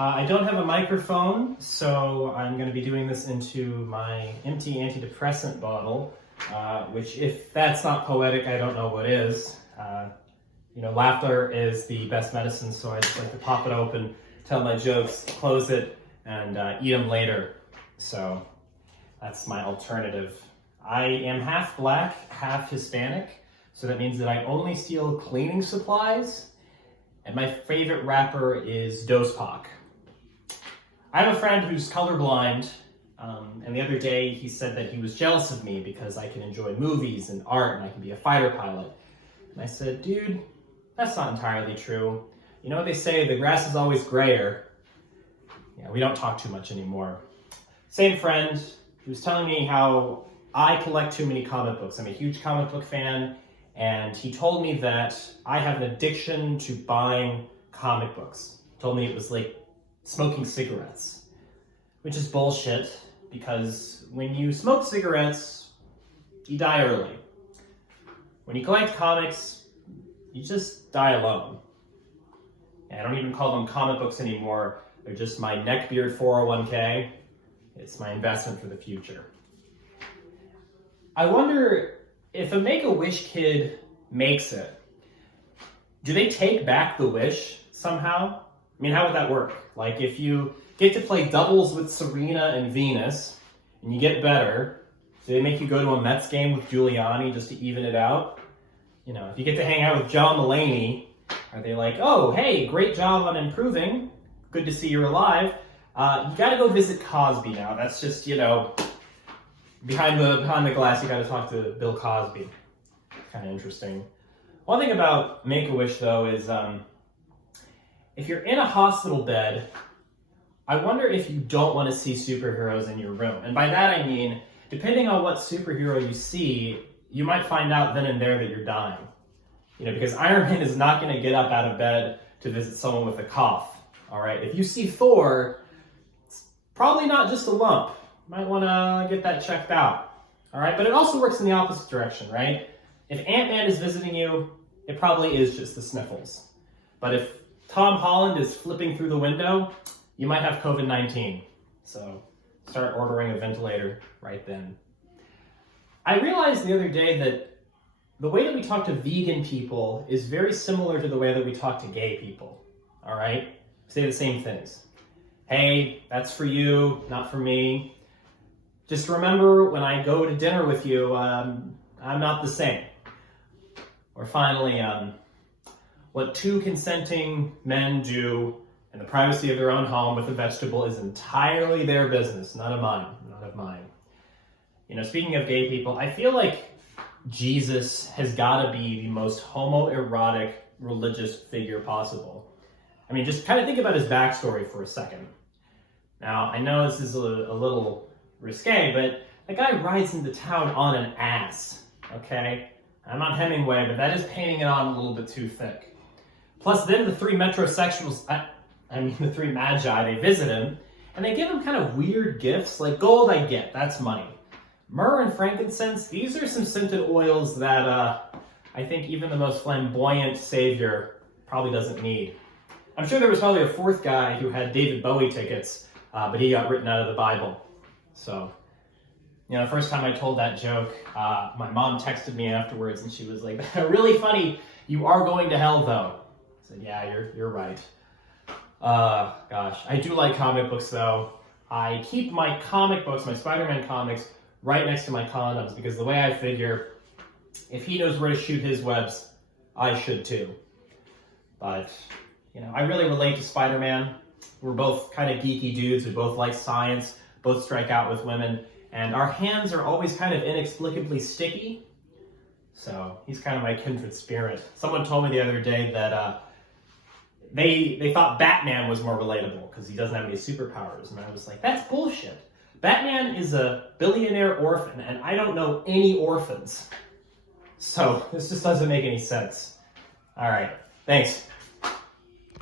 I don't have a microphone, so I'm going to be doing this into my empty antidepressant bottle, which if that's not poetic, I don't know what is. Laughter is the best medicine, so I just like to pop it open, tell my jokes, close it, and eat them later. So that's my alternative. I am half black, half Hispanic, so that means that I only steal cleaning supplies, and my favorite rapper is Pac. I have a friend who's colorblind, and the other day he said that he was jealous of me because I can enjoy movies and art and I can be a fighter pilot. And I said, dude, that's not entirely true. You know what they say, the grass is always grayer. Yeah, we don't talk too much anymore. Same friend, he was telling me how I collect too many comic books. I'm a huge comic book fan, and he told me that I have an addiction to buying comic books. He told me it was like smoking cigarettes, which is bullshit, because when you smoke cigarettes, you die early. When you collect comics, you just die alone. And I don't even call them comic books anymore. They're just my neckbeard 401k. It's my investment for the future. I wonder if a Make-A-Wish kid makes it, do they take back the wish somehow? I mean, how would that work? Like, if you get to play doubles with Serena and Venus, and you get better, do they make you go to a Mets game with Giuliani just to even it out? You know, if you get to hang out with John Mulaney, are they like, oh, hey, great job on improving. Good to see you're alive. You gotta go visit Cosby now. That's just, behind the glass, you gotta talk to Bill Cosby. Kind of interesting. One thing about Make-A-Wish, though, is if you're in a hospital bed, I wonder if you don't want to see superheroes in your room. And by that I mean, depending on what superhero you see, you might find out then and there that you're dying. Because Iron Man is not going to get up out of bed to visit someone with a cough. All right, if you see Thor, it's probably not just a lump. You might want to get that checked out. All right, but it also works in the opposite direction, right? If Ant-Man is visiting you, it probably is just the sniffles. But if Tom Holland is flipping through the window, you might have COVID-19. So start ordering a ventilator right then. I realized the other day that the way that we talk to vegan people is very similar to the way that we talk to gay people. All right? We say the same things. Hey, that's for you, not for me. Just remember, when I go to dinner with you, I'm not the same. Or finally, what two consenting men do in the privacy of their own home with a vegetable is entirely their business, none of mine, none of mine. Speaking of gay people, I feel like Jesus has got to be the most homoerotic religious figure possible. I mean, just kind of think about his backstory for a second. Now, I know this is a little risque, but the guy rides into town on an ass, okay? I'm not Hemingway, but that is painting it on a little bit too thick. Plus, then the three metrosexuals, the three magi, they visit him, and they give him kind of weird gifts, like gold I get, that's money. Myrrh and frankincense, these are some scented oils that I think even the most flamboyant savior probably doesn't need. I'm sure there was probably a fourth guy who had David Bowie tickets, but he got written out of the Bible. So, the first time I told that joke, my mom texted me afterwards and she was like, really funny, you are going to hell though. I said, yeah, you're right. Gosh, I do like comic books though. I keep my comic books, my Spider-Man comics, right next to my condoms, because the way I figure, if he knows where to shoot his webs, I should too. But, I really relate to Spider-Man. We're both kind of geeky dudes. We both like science, both strike out with women, and our hands are always kind of inexplicably sticky. So he's kind of my kindred spirit. Someone told me the other day that they thought Batman was more relatable because he doesn't have any superpowers. And I was like, that's bullshit. Batman is a billionaire orphan, and I don't know any orphans. So this just doesn't make any sense. All right, thanks.